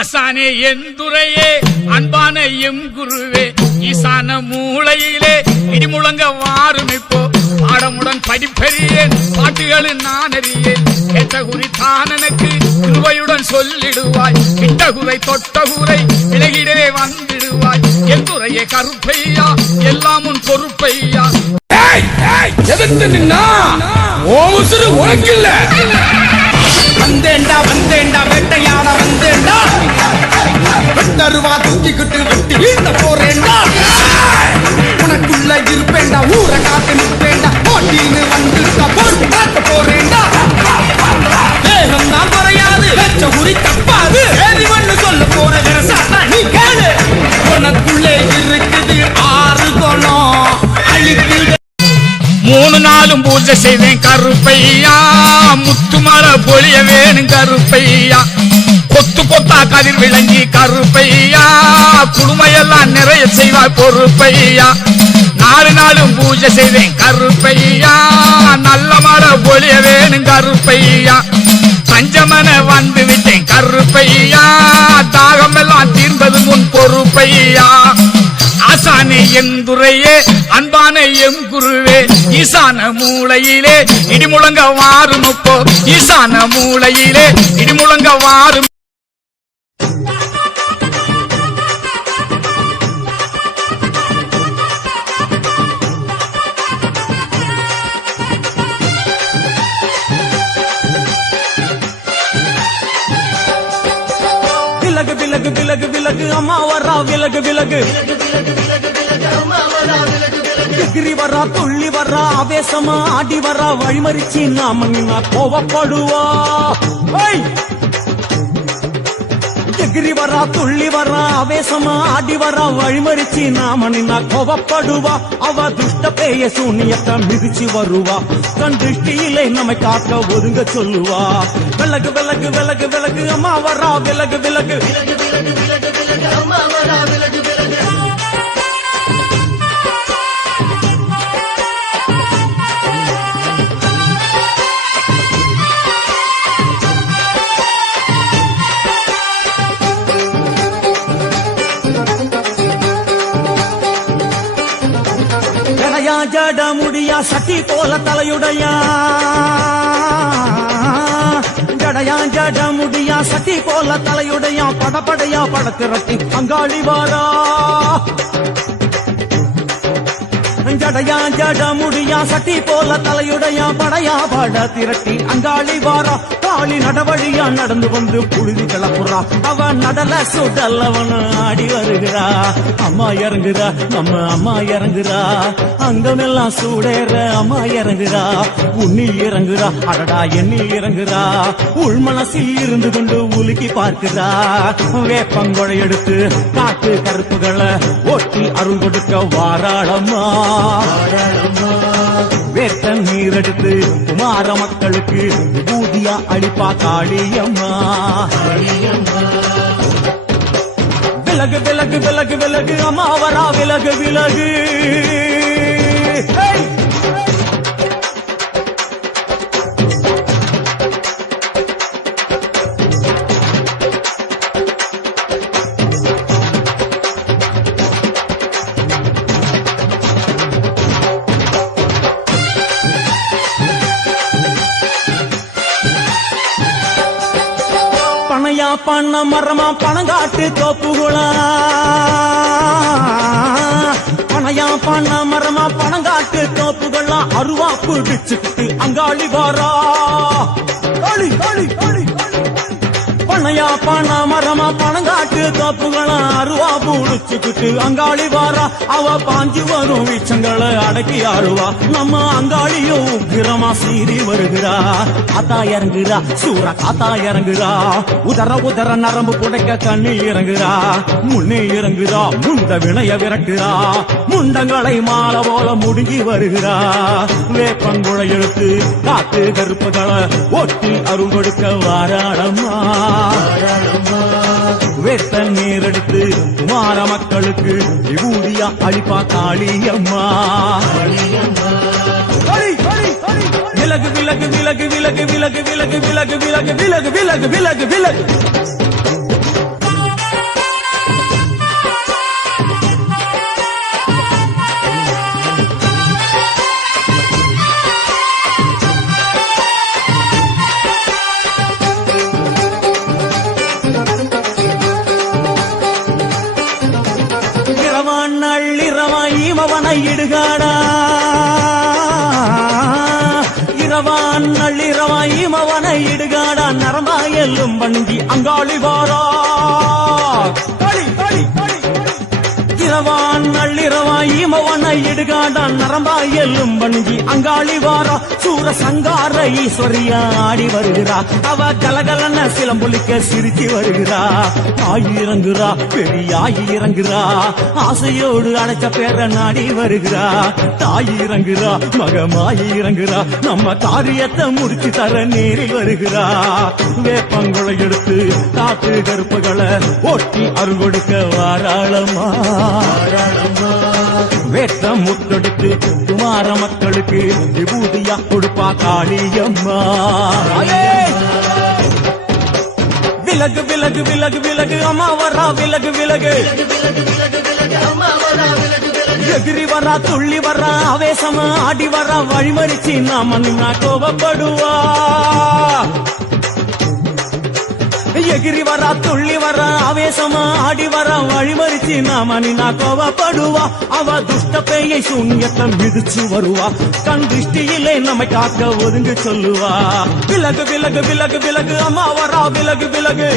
ஆசானே எந்துரையே அன்பான எம் குருவே ஈசான மூளையிலே இடிமுழங்க வாரும் இப்போ பாடமுடன் படிப்பறியேன் பாட்டுகளில் நான் அறியேன் கேட்ட குறித்தான் எனக்கு கிருபையுடன் சொல்லிடுவாய் கிட்ட குறை தொட்ட குறை விலகிடவே வந்திடுவாய் எந்துரையே கருப்பையா எல்லாம் உன் பொறுப்பையா எதிர்த்து நின்னா ஓசுறு உனக்கில்ல வந்தேண்டா வந்தேண்டா வேட்டையாட வந்தேண்டா வெட்டருவா தூக்கிக்கிட்டு வெட்டி வீழ்த்த போறேண்டா உனக்குள்ள இருப்பேண்டா ஊரை காத்து நிற்பேண்டா போட்டின்னு வந்துட்டா பொறுப்பு காட்ட போறேண்டா வேகம் தான் குறையாது வெச்ச குறி தப்பாது வேதிவன்னு சொல்ல போற விரசாட்டா நீ கேளு உனக்குள்ளே இருக்குது 6 குணம் அழித்து 3 நாளும் பூஜை செய்வேன் கருப்பையா முத்துமலை பொழிய வேணும் கருப்பையா கொத்து கொத்தா கதிர் விளங்கி கருப்பையா குடுமையெல்லாம் நிறைய செய்வாய் பொறுப்பையா 4 நாளும் பூஜை செய்வேன் கருப்பையா நல்ல மழை பொழிய வேணும் கருப்பையா பஞ்சமன வந்து விட்டேன் கருப்பையா தாகம் எல்லாம் தீர்ந்தது முன் பொறுப்பையா ஆசானே எந்துரையே அன்பான எம் குருவே ஈசான மூளையிலே இடிமுழங்க வாரும் இப்போ ஈசான மூளையிலே இடிமுழங்க வாரும் விலகு விலகு விலகு விலகு அம்மா வரா விலகு விலகு எகிரி வரா துள்ளி வரா ஆவேசமா ஆடி வரா வழிமறிச்சு நாம நின்னா கோவப்படுவா எகிரி வரா துள்ளி வரா ஆவேசமா ஆடி வரா வழிமறிச்சு நாம நின்னா கோவப்படுவா அவ துஷ்ட பேய சூனியத்தை மிதிச்சு வருவா கண் திருஷ்டியிலே நம்மை காக்க ஒதுங்க சொல்லுவா விலகு விலகு விலகு விலகு அம்மா வரா விலகு விலகு அம்மா வரா விலகு விலகு ஜட முடியா சட்டி போல தலையுடையா ஜடையா ஜட முடியா சட்டி போல தலையுடையா படப்படையா படத்திரட்டி அங்காளி வாரா ஜடையா ஜட முடியா சட்டி போல தலையுடையா படையா பட திரட்டி அங்காளி வாரா காளி நடவழியா நடந்து வந்து புழுதி கிளப்புறா அவ நடல சுடல்லவன ஆடி வருகிறா அம்மா இறங்குறா நம்ம அம்மா இறங்குறா அங்கமெல்லாம் சூடேற அம்மா இறங்குறா உன்னில் இறங்குறா அடடா எண்ணில் இறங்குறா உள் மனசில் இருந்து கொண்டு உலுக்கி பார்க்கிறா வேப்பங்கொழை எடுத்து காட்டு கருப்புகளை ஓட்டி அருள் கொடுக்க வாராளம்மா வேட்ட நீர் எடுத்து குமார மக்களுக்கு பூதியா அளிப்பா காளியம்மா விலகு விலகு விலகு விலகு அம்மா வரா விலகு விலகு பனையா பண்ண மரமா பணங்காட்டு தோப்புகளா பனையா பண்ண மரமா பணங்காட்டு தோப்புகளா அருவா பிடிச்சுக்கிட்டு அங்காளி வாரா பனையா பண்ண மரமா பணங்காட்டு தோப்புகளா அருவா பிடிச்சுக்கிட்டு அங்காளி வாரா அவ பாஞ்சு வரும் வீச்சங்களை அடக்கி ஆடுவா நம்ம அங்காளியும் உக்கிரமா சீறி வருகிறா காத்தா இறங்குறா சூற காத்தா இறங்குறா உதர உதர நரம்பு புடைக்க கண்ணில் இறங்குறா முன்னே இறங்குறா முண்ட வினைய விரட்டுறா முண்டங்களை மாலை போல முடுங்கி வருகிறா வேப்பங்குழை எடுத்து காத்து கருப்புகளை ஒட்டி அருள் கொடுக்க வாராளம்மா வேட்ட நீர் எடுத்து குமார மக்களுக்கு விபூதியா அளிப்பா காளியம்மா விலகு விலகு விலகு விலகு விலகு விலகு விலகு விலகு விலகு விலகு விலகு விலகு பணிஞ்சி அங்காளி வாரா களி களி களி இரவான் நள்ளிரவா ஈமவன இடுகாடான் நரம்பா எல்லும் பணிஞ்சி அங்காளி வாரா சூர சங்கார ஈஸ்வரியா ஆடி வருகிறா அவ கலகலன சிலம்பொலிக்க சிரிச்சு வருகிறா ஆயிரங்குறா பெரியாயி இறங்குறா ஆசையோடு அழைச்ச பேர நாடி வருகிறா தாயி இறங்குறா மகமாயி இறங்குறா நம்ம காரியத்தை முடிச்சு தர நேரில் வருகிறா வேப்பங்குளை எடுத்து காட்டு கருப்புகளை ஓட்டி அருள் கொடுக்க வாராளமா வேட்ட முத்தெடுத்து குமார மக்களுக்கு விபூதியா கொடுப்பா காளியம்மா விலகு விலகு விலகு விலகு அம்மா வரா விலகு விலகு எதிரி வரா துள்ளி வரா ஆவேசமா ஆடி வரா வழிமறிச்சு நாம நின்னா கோபப்படுவா எகிரி வரா துள்ளி வரா ஆவேசமா ஆடி வரா வழிமறிச்சு நாம நின்னா கோவப்படுவா அவ துஷ்ட பேயை சூன்யத்தை மிதிச்சு வருவா கண் திருஷ்டியிலே நம்மை காக்க ஒதுங்க சொல்லுவா விலகு விலகு விலகு விலகு அம்மா வரா விலகு விலகு